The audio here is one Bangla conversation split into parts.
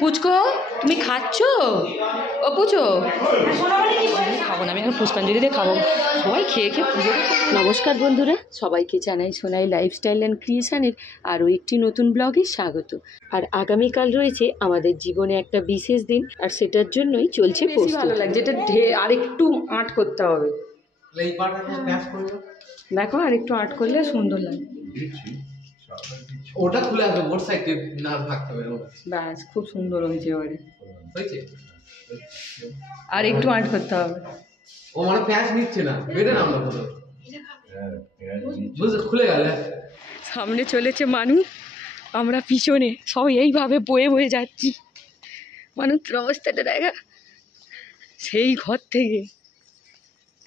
পুচকো তুমি খাচ্ছ? ও পুচো খাবো না, আমি এখন পুষ্পাঞ্জলি দিয়ে খাবো। সবাই খেয়ে খেয়ে পুজো। নমস্কার বন্ধুরা, সবাইকে জানাই সোনাই লাইফস্টাইল অ্যান্ড ক্রিয়েশনের আরও একটি নতুন ব্লগে স্বাগত। আর আগামীকাল রয়েছে আমাদের জীবনে একটা বিশেষ দিন, আর সেটার জন্যই চলছে প্রস্তুতি। ভালো লাগছে, এটা আর একটু আর্ট করতে হবে। দেখো আর একটু আর্ট করলে সুন্দর লাগে। ওটা খুলে আসবে, ওর সাইডে না থাকতে হবে। ব্যাস, খুব সুন্দর হয়েছে এবারে। আর একটু আর্ট করতে হবে। ও মানে প্যাচ নিচ্ছে না, বেরে নাও না পুরো। বুঝে খুলে গেল। সামনে চলেছে মানু, আমরা পিছনে সব এইভাবে বয়ে বয়ে যাচ্ছি। মানুষ অবস্থাটা দেখা, সেই ঘর থেকে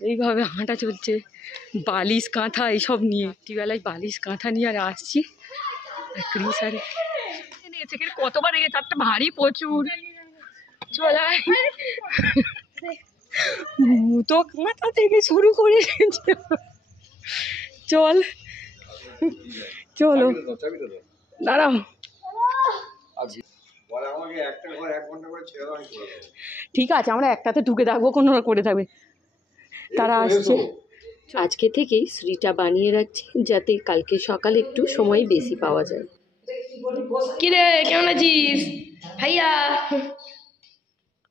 এইভাবে হাঁটা চলছে, বালিশ কাঁথা এইসব নিয়ে। রাত্রিবেলায় বালিশ কাঁথা নিয়ে আর আসছি। ক্রিস আরে কতবার রেগে, চারটা ভারী প্রচুর চলায় তো কাঁথা থেকে শুরু করে চল চলো দাঁড়াও। ঠিক আছে, আমরা একটাতে ঢুকে থাকবো, কোনো করে থাকবে। তারা আসছে। আজকে থেকেই শ্রীটা বানিয়ে রাখছি যাতে কালকে সকালে একটু সময় বেশি পাওয়া যায়। কিরে কেমন আছিস ভাইয়া?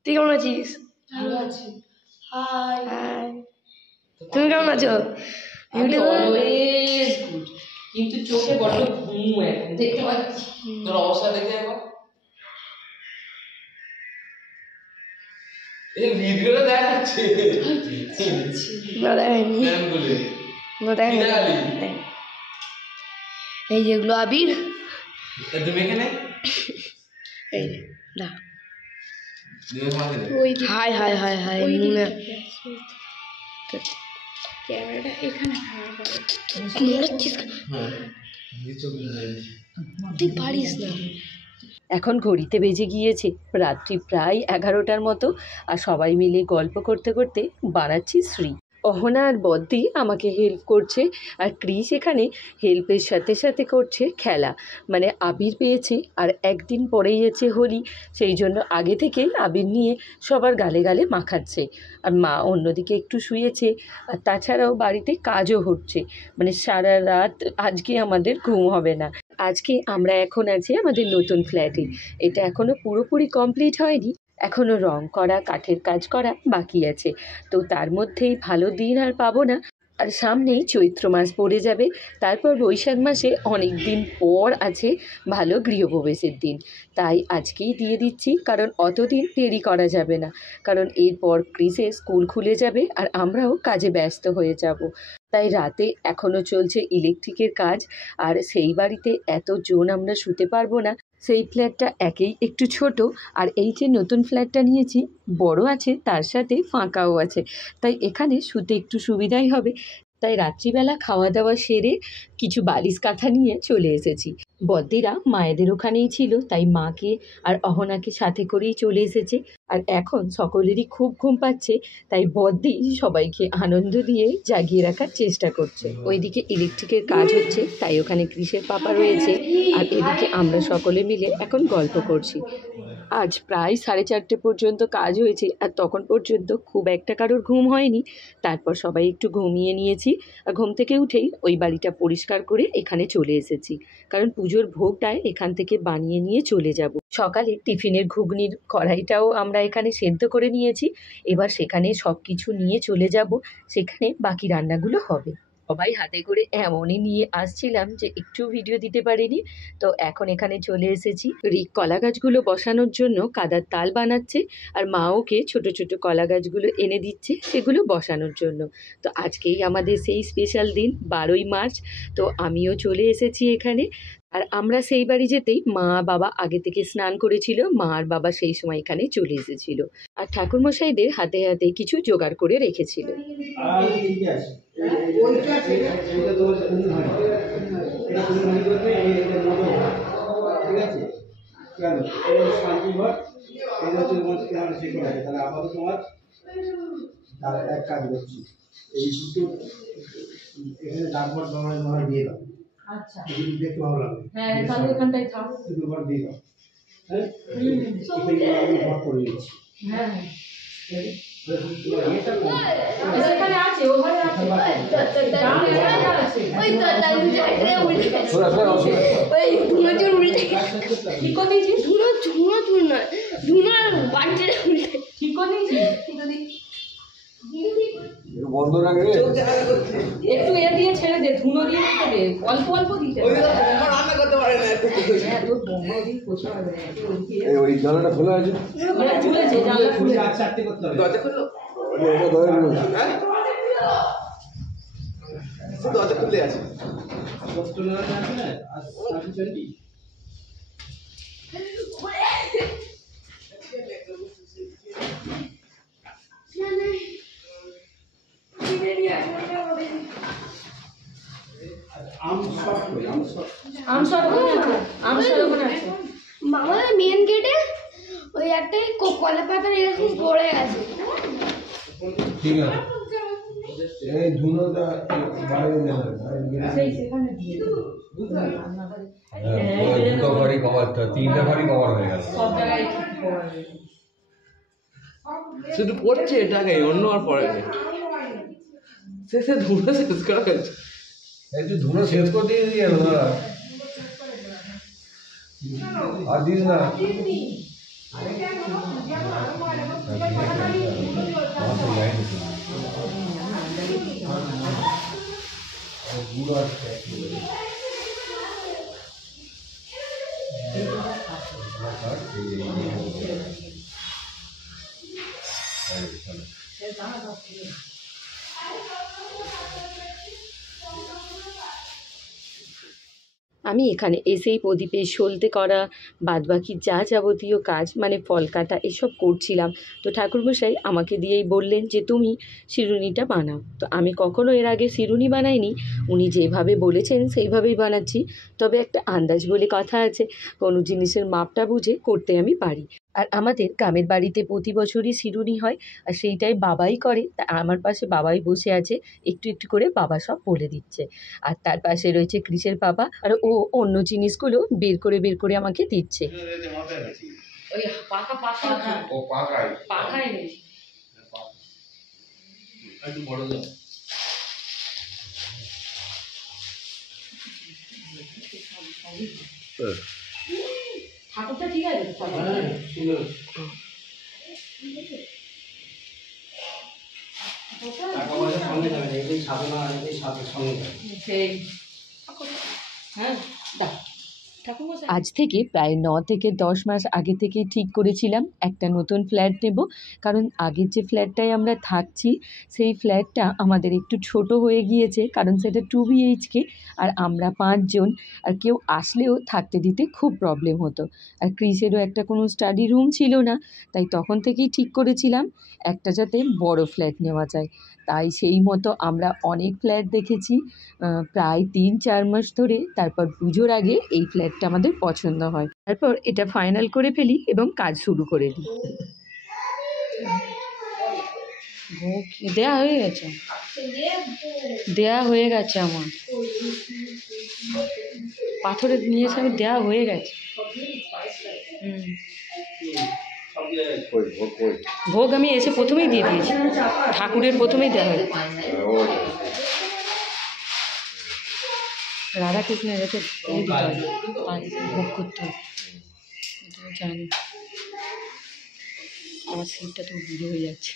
তুই কেমন আছিস? ভালো আছি। হাই। তুমি কেমন আছো? কিন্তু চোখে বড্ড ঘুম এখন, দেখতে পাচ্ছি তোর অবস্থা দেখে। এখন এই ভিডিওটা দেখাচ্ছে না দেখায়নি, না দেখায়নি। এই যেগুলো আবির, তুমি এখানে এই না। High high high high. ক্যামেরাটা এখানে তুই পারিস না। এখন ঘড়িতে বেজে গিয়েছে রাত্রি প্রায় 11টার মতো, আর সবাই মিলে গল্প করতে করতে বানাচ্ছি শ্রী। অহনা আর বদ্দি আমাকে হেল্প করছে, আর ক্রিস এখানে হেল্পের সাথে সাথে করছে খেলা। মানে আবির পেয়েছে, আর একদিন পরেই আছে হোলি, সেই জন্য আগে থেকে আবির নিয়ে সবার গালে গালে মাখাচ্ছে। আর মা অন্যদিকে একটু শুয়েছে, আর তাছাড়াও বাড়িতে কাজও হচ্ছে। মানে সারা রাত আজকে আমাদের ঘুম হবে না। আজকে আমরা এখন আছি আমাদের নতুন ফ্ল্যাটে। এটা এখনও পুরোপুরি কমপ্লিট হয়নি, এখনও রং করা, কাঠের কাজ করা বাকি আছে। তো তার মধ্যেই ভালো দিন আর পাবো না। আর সামনেই চৈত্র মাস পড়ে যাবে, তারপর বৈশাখ মাসে অনেক দিন পর আছে ভালো গৃহপ্রবেশের দিন। তাই আজকেই দিয়ে দিচ্ছি, কারণ অতদিন দেরি করা যাবে না, কারণ এরপর ক্রিসের স্কুল খুলে যাবে আর আমরাও কাজে ব্যস্ত হয়ে যাব। তাই রাতে এখনও চলছে ইলেকট্রিকের কাজ, আর সেই বাড়িতে এতজন আমরা শুতে পারবো না। সেই ফ্ল্যাটটা একেই একটু ছোট, আর এই যে নতুন ফ্ল্যাটটা নিয়েছি বড় আছে, তার সাথে ফাঁকাও আছে, তাই এখানে শুতে একটু সুবিধাই হবে। তাই রাত্রিবেলা খাওয়া দাওয়া সেরে কিছু বালিশ কাঁথা নিয়ে চলে এসেছি। বদ্দিরা মায়েদের ওখানেই ছিল, তাই মাকে আর অহনাকে সাথে করেই চলে এসেছে। আর এখন সকলেরই খুব ঘুম পাচ্ছে, তাই বদ্দি সবাইকে আনন্দ দিয়ে জাগিয়ে রাখার চেষ্টা করছে। ওইদিকে ইলেকট্রিকের কাজ হচ্ছে, তাই ওখানে ক্রিসের পাপা রয়েছে, আর এদিকে আমরা সকলে মিলে এখন গল্প করছি। আজ প্রায় 4:30 পর্যন্ত কাজ হয়েছে, আর তখন পর্যন্ত খুব একটা কারোর ঘুম হয়নি। তারপর সবাই একটু ঘুমিয়ে নিয়েছি, আর ঘুম থেকে উঠেই ওই বাড়িটা পরিষ্কার করে এখানে চলে এসেছি, কারণ পুজোর ভোগটায় এখান থেকে বানিয়ে নিয়ে চলে যাব। সকালে টিফিনের ঘুগনির কড়াইটাও আমরা এখানে সেদ্ধ করে নিয়েছি, এবার সেখানে সব কিছু নিয়ে চলে যাব, সেখানে বাকি রান্নাগুলো হবে। সবাই হাতে করে এমনই নিয়ে আসছিলাম যে একটু ভিডিও দিতে পারিনি। তো এখন এখানে চলে এসেছি। রিক কলা গাছগুলো বসানোর জন্য কাদার তাল বানাচ্ছে, আর মা ওকে ছোট ছোট কলা গাছগুলো এনে দিচ্ছে সেগুলো বসানোর জন্য। তো আজকেই আমাদের সেই স্পেশাল দিন 12ই মার্চ। তো আমিও চলে এসেছি এখানে। আর আমরা সেই বাড়ি যেতেই মা বাবা আগে থেকে স্নান করেছিল, মা আর বাবা সেই সময় এখানে চলে এসেছিল, আর ঠাকুরমশাইদের হাতে হাতে কিছু জোগাড় করে রেখেছিল। এক কাজ করছি, এই দুটো এখানে ডাকবার দিয়ে দাও। আচ্ছা দেখতে ভালো লাগবে। হ্যাঁ তাহলে এখানটায় থাক। দুবার দিয়ে দাও। হ্যাঁ ভর করে দিচ্ছি। হ্যাঁ হ্যাঁ এটা কোন? এখানে আছে ওখানে আছে ঠিক করে দিয়েছিস ঠিক করে দিয়েছিস বন্ধ রাখবে একটু এ দিয়ে ছেড়ে দে ধুনো দিয়ে দিতে দে অল্প অল্প দিতে ওই বৌমা রান্না করতে পারে না হ্যাঁ তোর বৌমা দিয়ে পোষা হবে ওই জানাটা খোলা আছে খুলেছে জানলা খুলে আর চারটে করতে হবে। দরজা খুললো হ্যাঁ দরজা খুললে আছে কষ্ট না আছে না আর সাফিসিয়েন্টলি আম সফট কই আম সফট ওখানে আছে মামা মেন গেটে ওই একটাই কলা পাতার এরকম পড়ে আছে। ঠিক আছে এই ধুনোটা বাইরে নেবে সেই সেখানে দিয়ে দে দুটো বাড়ি কভারটা তিনটা বাড়ি কভার হয়ে গেল সব জায়গায় ঠিক করা যাবে। শুধু পড়ছে এটাকে অন্য আর পড়ে না শেষে ধুলো শেষ করা হয়েছে একটু ধুনো শেষ করে দিয়ে দিয়ে দাদা আর দিস না আমি এখানে এসেই প্রদীপের সলতে করা বাদবাকি যা যাবতীয় কাজ মানে ফল কাটা এসব করছিলাম। তো ঠাকুরমশাই আমাকে দিয়েই বললেন যে তুমি শিরুনিটা বানাও। তো আমি কখনো এর আগে শিরুনি বানাইনি, উনি যেভাবে বলেছেন সেইভাবেই বানাচ্ছি। তবে একটা আন্দাজ বলে কথা আছে, কোনো জিনিসের মাপটা বুঝে করতে আমি পারি। আর আমাদের গ্রামের বাড়িতে প্রতি বছরই শিরুনি হয়, আর সেইটাই বাবাই করে। তা আমার পাশে বাবাই বসে আছে, একটু একটু করে বাবা সব বলে দিচ্ছে। আর তার পাশে রয়েছে কৃষের বাবা, আর ও অন্য জিনিসগুলো বের করে আমাকে দিচ্ছে। ওই পাকা পাকা ও পাকাই পাকাই নেই। একটু বড় দাও ঠাকুরটা ঠিক আছে তো? টাকা পয়সা সঙ্গে যাবে না, এই সাধনা এই সাথে সঙ্গে যাবে। সেই হ্যাঁ দাও। আজ থেকে প্রায় 9 থেকে 10 মাস আগে থেকে ঠিক করেছিলাম একটা নতুন ফ্ল্যাট নেব। কারণ আগের যে ফ্ল্যাটটায় আমরা থাকছি সেই ফ্ল্যাটটা আমাদের একটু ছোট হয়ে গিয়েছে, কারণ সেটা 2 BHK আর আমরা 5 জন, আর কেউ আসলেও থাকতে দিতে খুব প্রবলেম হতো। আর ক্রিসেরও একটা কোনো স্টাডি রুম ছিল না, তাই তখন থেকেই ঠিক করেছিলাম একটা যাতে বড় ফ্ল্যাট নেওয়া যায়। তাই সেই মতো আমরা অনেক ফ্ল্যাট দেখেছি প্রায় 3-4 মাস ধরে। তারপর পুজোর আগে এই ফ্ল্যাটটা আমাদের পছন্দ হয়, তারপর এটা ফাইনাল করে ফেলি এবং কাজ শুরু করে দিই। দেয়া হয়ে গেছে আমার পাথরের নিয়েছে, আমি দেয়া হয়ে গেছে। ভোগ আমি এসে প্রথমেই দিয়ে দিয়েছি, ঠাকুরের প্রথমেই দেওয়া হয়। রাধাকৃষ্ণের রেখে ভোগ করতে হবে, জানি। আমার সিটটা তো বুড়ো হয়ে যাচ্ছে।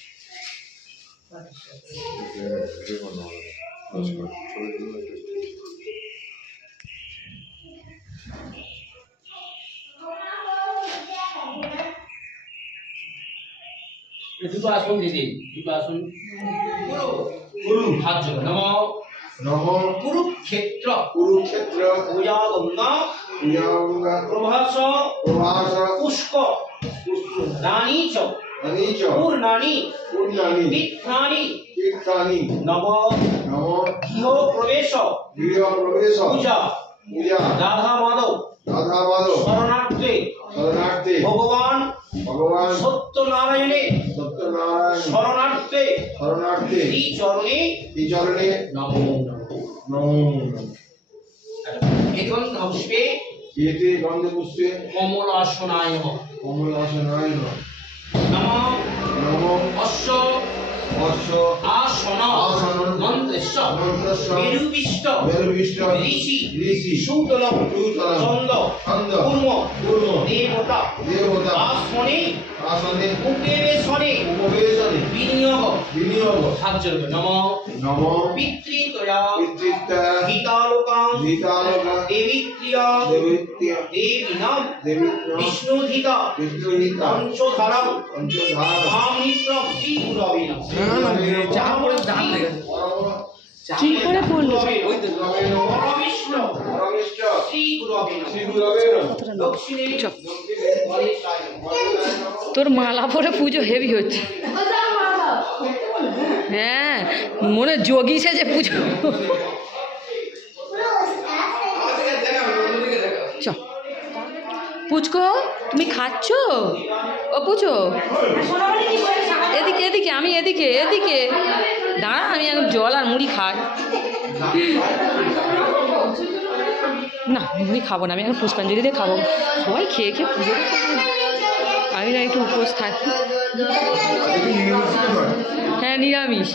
দুটো আসন দিদি, দুটো আসন গুরু হাত জোড়ো। নমঃ নমঃ কুরুক্ষেত্র কুরুক্ষেত্র পূজাগম্য প্রভাস প্রভাস পুষ্ক রানী চ অনিচ পূর্ণানি পূর্ণানি তীর্থানি তীর্থানি নমঃ নমঃ গৃহ প্রবেশ গৃহ প্রবেশ পূজা পূজা রাধা মাধব রাধা মাধব শরণার্থে শরণার্থী ভগবান ভগবান সত্যনারায়ণে সত্যনারায়ণ শরণার্থে শরণার্থী শ্রী চরণে এই চরণে নমঃ নমঃ গন্ধপুষ্পে এতে গন্ধপুষ্পে কমলাসনায় কমলাসনায় নমঃ নমো অশ্ব অশ্ব আসন আসন মন্ত্রস্য মন্ত্রস্য মেরুবিষ্ট মেরুবিষ্ট ঋষি ঋষি সুতলম সুতলম ছন্দ ছন্দ কুর্ম কুর্ম দেবতা দেবতা আসনে আসনে উপবেশনে উপবেশনে বিনিয়োগ বিনিয়োগ সাহায্য করবে নমঃ নমো পিতৃতয়া পিতৃত্বা হিতালোকাং গীতালোকা দেবিত্রিয়া দেবিত্য দেবিনাম দেবিত্য বিষ্ণুধিতা বিষ্ণুহিতা পঞ্চধারাং পঞ্চধার মামিত্রং শ্রীগুরবে নমঃ চা করে দাঁত লেগে কি করে পড়লো? পরমিষ্ট পরমিষ্ট শ্রীগুরবে নমঃ শ্রীগুরবে দক্ষিণে চপ। গণেশায় নমঃ তোর মালা পরে পুজো হেভি হচ্ছে। হ্যাঁ, মনে হয় যোগী সেজে পুজো। চ পুচকো, তুমি খাচ্ছ? ও পুচো, এদিকে এদিকে, আমি এদিকে এদিকে দাঁড়া, আমি এখন জল আর মুড়ি খাই। না, মুড়ি খাবো না, আমি এখন পুষ্পাঞ্জলি দিয়ে খাবো। সবাই খেয়ে খেয়ে পুজো, আমি না একটু উপোস থাকি। হ্যাঁ, নিরামিষ।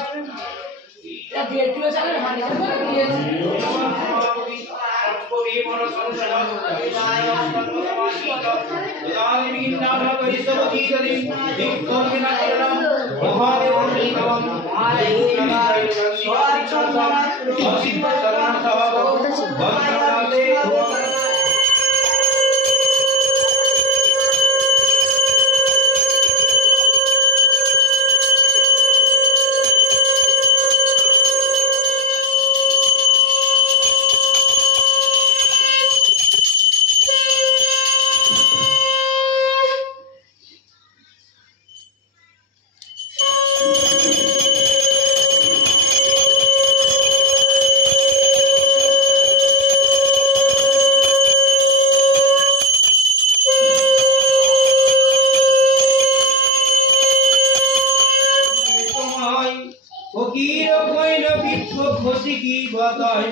ফকির কইল বিপ্র খুশি কি বাতাই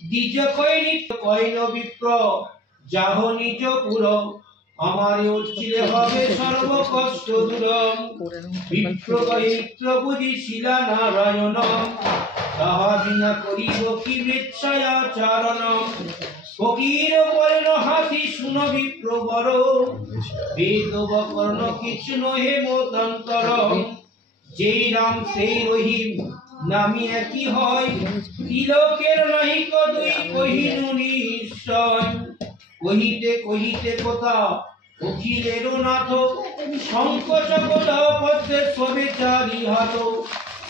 দ্বিজ কইল বিপ্র যাহ নিজ পুর আমার উচ্চিলে হবে সর্ব কষ্ট দূর বিপ্র কই মিত্র বুঝি শিলা নারায়ণ তাহা বিনা করিব কি মৃচ্ছায়াচারণ ফকির বর্ণ হাসি শুন বিপ্র বড় বেদ বকর্ণ কিছু নহে মতান্তর যেই রাম সেই রহিম নামি একই হয় তিলকের নাহি কদুই কহিনু নিশ্চয় কহিতে কহিতে কথা অখিলের নাথ সংকোচ গোল পদ্মে সবে চারি হাত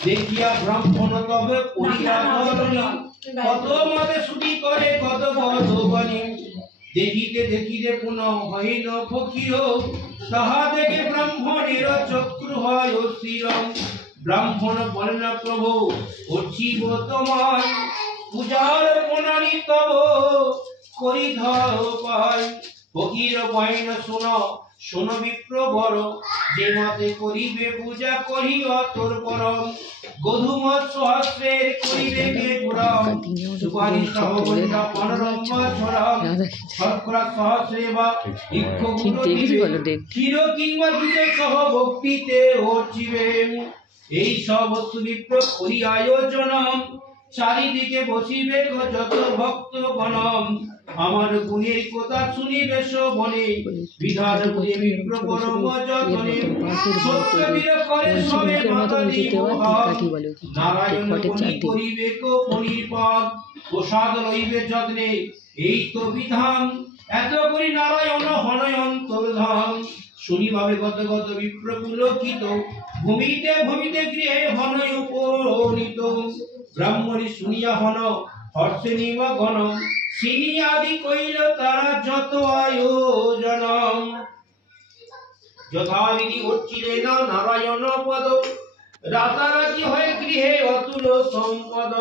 দেখিয়া ব্রাহ্মণ তবে করিয়া ধরণী কত মতে ছুটি করে কত বধবাণী দেখিতে দেখিতে পুনঃ হইল ফকির তাহা দেখে ব্রাহ্মণের চক্র হয় অস্থির ব্রাহ্মণ বলেন প্রভু অর্চিব তোমায় পূজার প্রণালী তব করি ধর পাই ফকির বৈন শোন বিপ্র বড় যে মতে করিবে পূজা করি অতর পরম গধুমত সহস্রের করিবে কে পুরম সুপারি সহবন্ধা পনরম্ব ছড়ম শর্করা সহস্রে বা ইক্ষ গুণ দিবে ক্ষীর কিংবা দুধে সহ ভক্তিতে অর্চিবে এই সব বস্তু বিপ্র করি আয়োজন চারিদিকে বসিবে যত ভক্ত গণম আমার গুণের কথা শুনিবে শোভনে বিধান বুঝে বিপ্র পরম যতনে সত্যবীর করে সবে মাতা দিব নারায়ণ গুণী করিবে কো পরিপাদ প্রসাদ রইবে যত্নে এই তো বিধান এত করি নারায়ণ হনয় অন্তর্ধান শুনিভাবে গত গত বিপ্র পুলকিত ভূমিতে ভূমিতে গৃহে হনয় উপনীত ব্রাহ্মণী শুনিয়া হন হর্ষে নিমগণ সিনি আদি কইল তারা যত আয়োজন যথাবিধি উচ্চিলেন নারায়ণ পদ রাতারাতি হয়ে গৃহে অতুল সম্পদ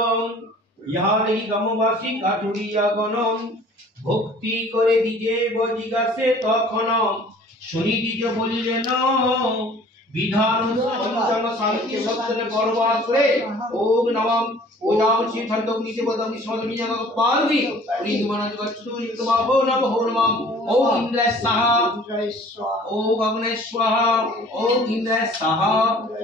ইহা দেহি গ্রামবাসী কাঠুরিয়া গণ ভক্তি করে দিজে বজিগাসে তখন শুনি দিজ বলিলেন विधान पंचम शांति सत्य पर्वासरे ओम नमः ओम श्री छंदों नीचे बदम स्मरण नियम पार्वी रिंगमन गच्छतु रिंगमाहो नमः नमः ओम इंद्र स्वाहा ओम अग्नि स्वाहा ओम इंद्र स्वाहा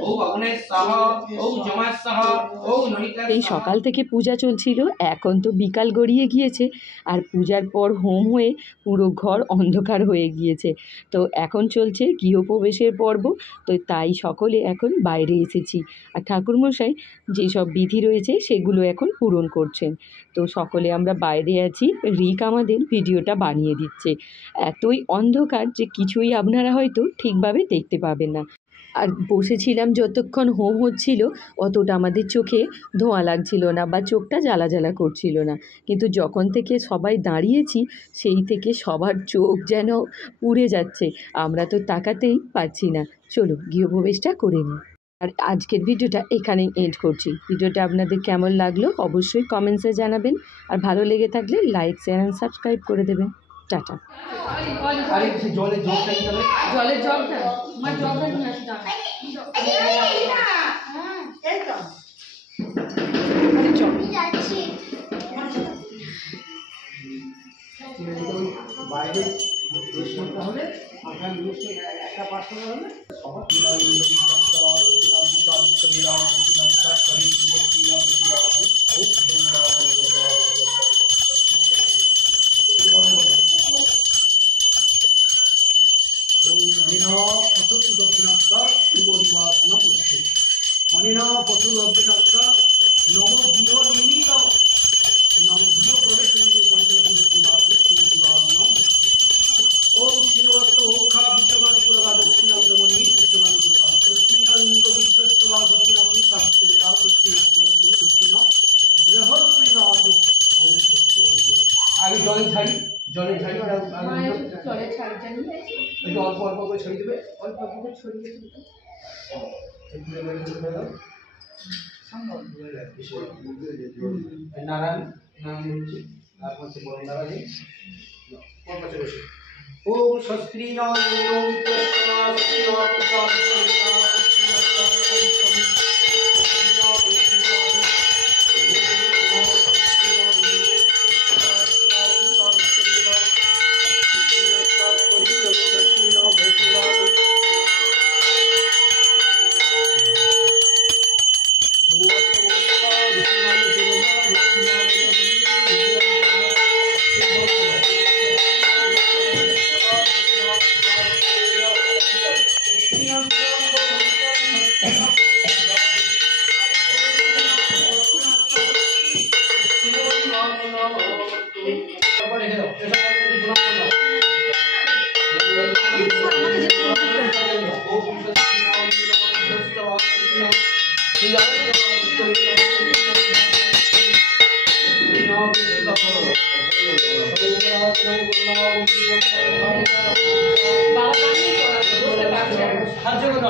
ओम अग्नि स्वाहा ओम जमा स्वाहा ओम नमिता এই সকাল থেকে পূজা চলছিল, এখন তো বিকাল গড়িয়ে গিয়েছে আর পূজার পর হোম হয়ে পুরো ঘর অন্ধকার হয়ে গিয়েছে। তো এখন চলছে গৃহপ্রবেশের পর্ব, তো তাই সকলে এখন বাইরে এসেছি আর ঠাকুরমশাই যেসব বিধি রয়েছে সেগুলো এখন পূরণ করছেন। তো সকলে আমরা বাইরে আছি, রিক আমাদের ভিডিওটা বানিয়ে দিচ্ছে। এতই অন্ধকার যে কিছুই আপনারা হয়তো ঠিকভাবে দেখতে পাবেন না। আর বসেছিলাম যতক্ষণ হোম হচ্ছিল অতটা আমাদের চোখে ধোঁয়া লাগছিল না বা চোখটা জ্বালা জ্বালা করছিল না, কিন্তু যখন থেকে সবাই দাঁড়িয়েছি সেই থেকে সবার চোখ যেন পুড়ে যাচ্ছে, আমরা তো তাকাতেই পারছি না। চলো গৃহপ্রবেশটা করে নিই। আর আজকের ভিডিওটা এখানেই এন্ড করছি। ভিডিওটা আপনাদের কেমন লাগলো অবশ্যই কমেন্টসে জানাবেন, আর ভালো লেগে থাকলে লাইক শেয়ার অ্যান্ড সাবস্ক্রাইব করে দেবেন। টাটা। আরে জলে জলটা কি হবে জলের জগটা আমার জগটা নিয়ে আসি না। বাইরে হলে মাথা একটা পাঁচশো হলে আগে জলের ঝাড়ি ওটা জলের ছাড়টা নিয়ে একটু অল্প অল্প করে ছড়িয়ে দেবে অল্প অল্প করে ছড়িয়ে দিতে। নারায়ণ নাম বলছি তারপর সে বড় নারায়ণ কোন পাশে বসে ওম স্বস্তি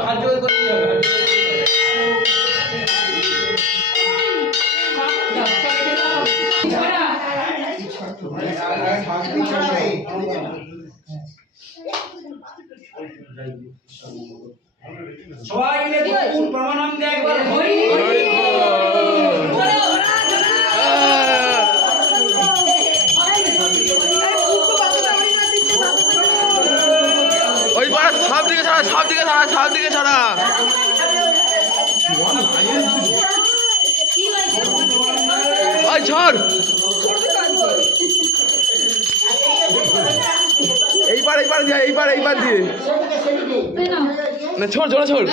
হাত জোড় করে দিতে হবে। সবাই মিলে প্রমাণাম দেয় একবার হরি ওই পাড়া সব দিকে ছাড়া সব দিকে ছাড়া সব দিকে ছাড়া ওই ছাড় এইবার দিয়ে এইবার দিয়ে না ছোড় জোরে ছোড়